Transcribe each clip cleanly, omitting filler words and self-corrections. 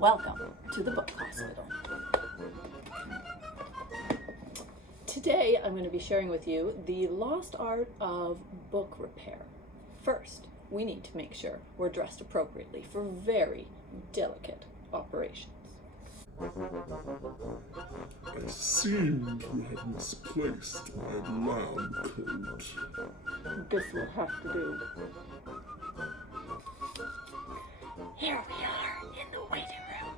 Welcome to the Book Hospital. Today I'm going to be sharing with you the lost art of book repair. First, we need to make sure we're dressed appropriately for very delicate operations. I seem to have misplaced my lab coat. This will have to do. Here we are in the waiting room.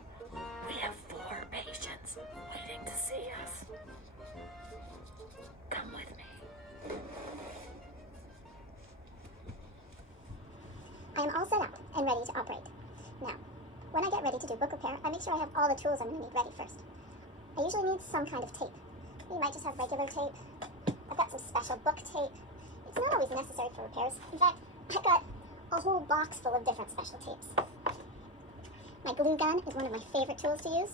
We have 4 patients waiting to see us. Come with me. I am all set up and ready to operate. Now, when I get ready to do book repair, I make sure I have all the tools I'm going to need ready first. I usually need some kind of tape. You might just have regular tape. I've got some special book tape. It's not always necessary for repairs. In fact, I've got a whole box full of different special tapes. My glue gun is one of my favorite tools to use.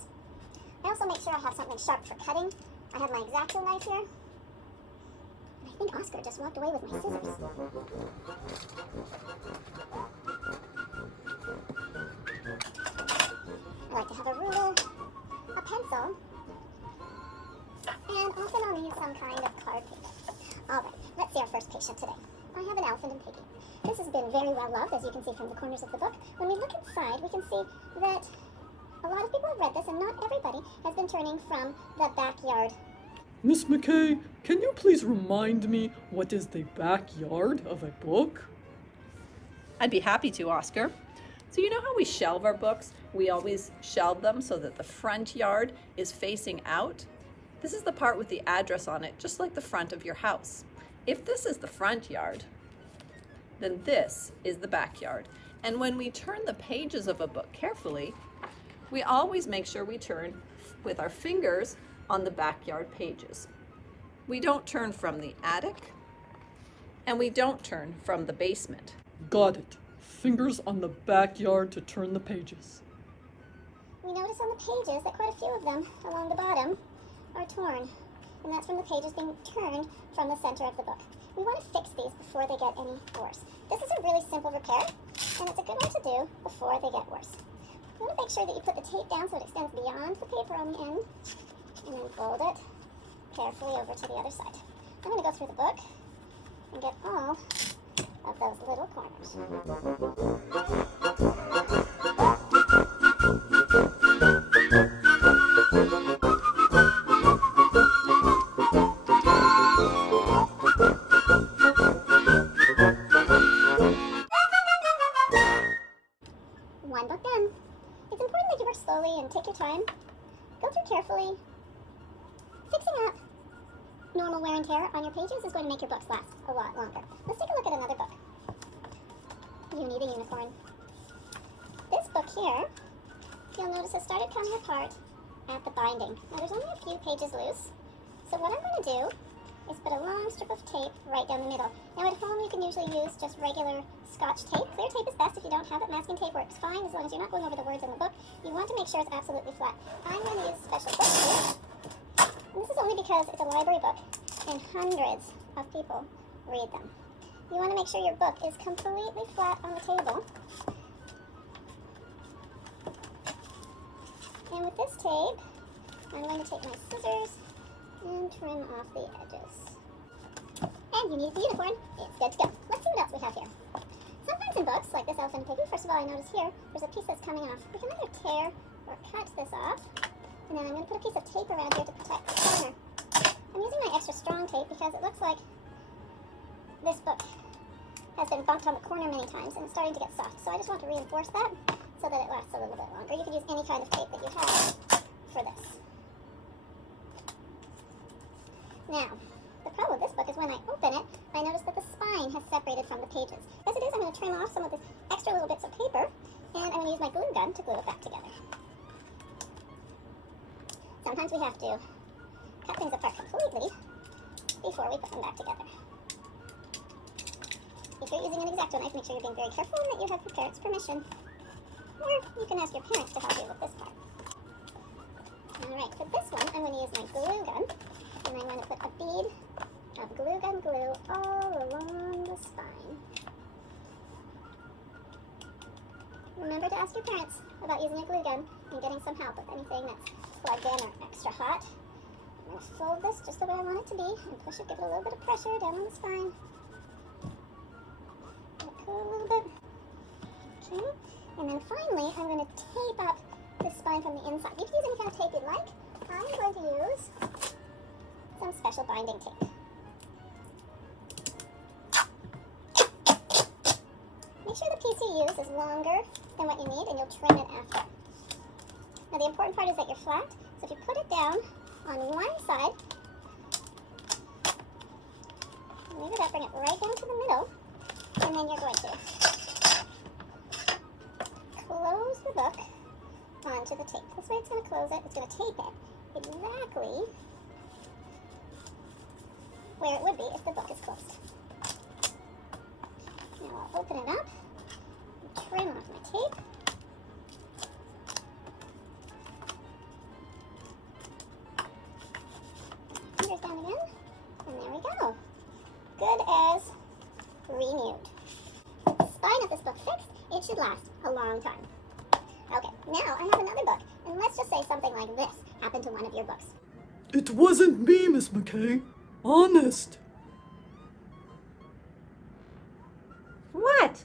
I also make sure I have something sharp for cutting. I have my X-Acto knife here. And I think Oscar just walked away with my scissors. I like to have a ruler, a pencil, and often I'll need some kind of card paper. Alright, let's see our first patient today. I have an elephant in Piggy. This has been very well loved, as you can see from the corners of the book. When we look inside, we can see that a lot of people have read this, and not everybody has been turning from the backyard. Ms.McKay, can you please remind me what is the backyard of a book? I'd be happy to, Oscar. So you know how we shelve our books? We always shelve them so that the front yard is facing out. This is the part with the address on it, just like the front of your house. If this is the front yard, then this is the backyard. And when we turn the pages of a book carefully, we always make sure we turn with our fingers on the backyard pages. We don't turn from the attic, and we don't turn from the basement. Got it. Fingers on the backyard to turn the pages. We notice on the pages that quite a few of them along the bottom are torn, and that's from the pages being turned from the center of the book. We want to fix these before they get any worse. This is a really simple repair, and it's a good one to do before they get worse. You want to make sure that you put the tape down so it extends beyond the paper on the end, and then fold it carefully over to the other side. I'm going to go through the book and get all of those little corners. One book done. It's important that you work slowly and take your time. Go through carefully. Fixing up normal wear and tear on your pages is going to make your books last a lot longer. Let's take a look at another book. You Need a Unicorn. This book here, you'll notice it started coming apart at the binding. Now there's only a few pages loose, so what I'm going to do is put a long strip of tape right down the middle. Now at home you can usually use just regular Scotch tape. Clear tape is best if you don't have it. Masking tape works fine as long as you're not going over the words in the book. You want to make sure it's absolutely flat. I'm going to use special book tape. And this is only because it's a library book and hundreds of people read them. You want to make sure your book is completely flat on the table. And with this tape, I'm going to take my scissors and trim off the edges. And You Need the Unicorn, it's good to go. Let's see what else we have here. Sometimes in books, like this Elephant and Piggy, first of all I notice here, there's a piece that's coming off. We can either tear or cut this off. And then I'm going to put a piece of tape around here to protect the corner. I'm using my extra strong tape because it looks like this book has been bumped on the corner many times and it's starting to get soft. So I just want to reinforce that so that it lasts a little bit longer. You can use any kind of tape that you have for this. Now, the problem with this book is when I open it, I notice that the spine has separated from the pages. As it is, I'm going to trim off some of the extra little bits of paper and I'm going to use my glue gun to glue it back together. Sometimes we have to cut things apart completely before we put them back together. If you're using an X-Acto knife, make sure you're being very careful and that you have your parents' permission. Or you can ask your parents to help you with this part. Alright, for this one, I'm going to use my glue gun, and I'm going to put a bead of glue gun glue all along the spine. Remember to ask your parents about using a glue gun and getting some help with anything that's plugged in or extra hot. I'm going to fold this just the way I want it to be and push it, give it a little bit of pressure down on the spine. Let it cool a little bit. Okay. And then finally, I'm going to tape up the spine from the inside. You can use any kind of tape you'd like. I'm going to use some special binding tape. Make sure the piece you use is longer than what you need, and you'll trim it after. Now the important part is that you're flat, so if you put it down on one side, leave it up, bring it right down to the middle, and then you're going to close the book onto the tape. This way it's going to close it, it's going to tape it exactly where it would be if the book is closed. Now I'll open it up, and trim off my tape. Fingers down again, and there we go. Good as renewed. The spine of this book fixed, it should last a long time. Okay, now I have another book, and let's just say something like this happened to one of your books. It wasn't me, Miss McKay. Honest. What?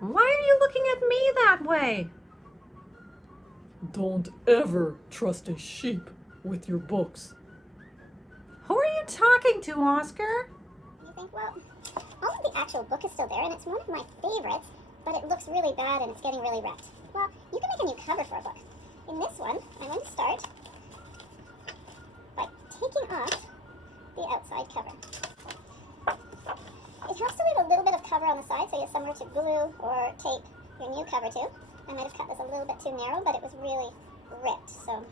Why are you looking at me that way? Don't ever trust a sheep with your books. Who are you talking to, Oscar? You think, well, all of the actual book is still there, and it's one of my favorites, but it looks really bad and it's getting really wrecked. Well, you can make a new cover for a book. In this one, I'm going to start by taking off the outside cover. It helps to leave a little bit of cover on the side so you have somewhere to glue or tape your new cover to. I might have cut this a little bit too narrow, but it was really ripped. So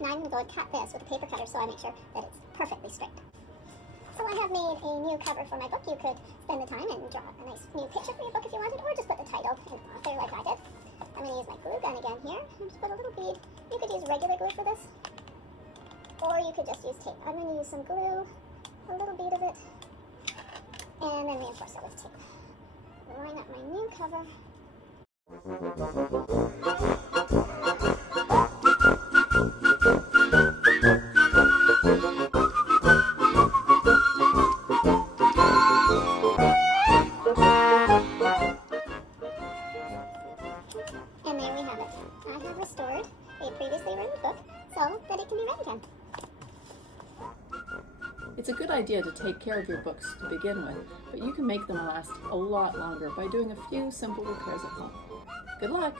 now I'm going to go and cut this with a paper cutter so I make sure that it's perfectly straight. So I have made a new cover for my book. You could spend the time and draw a nice new picture for your book if you wanted, or just put the title and author like I did. I'm going to use my glue gun again here and just put a little bead. You could use regular glue for this, or you could just use tape. I'm going to use some glue, a little bead of it, and then reinforce it with tape. Line up my new cover. And there we have it. I have restored a previously written book so that it can be read again. It's a good idea to take care of your books to begin with, but you can make them last a lot longer by doing a few simple repairs at home. Good luck!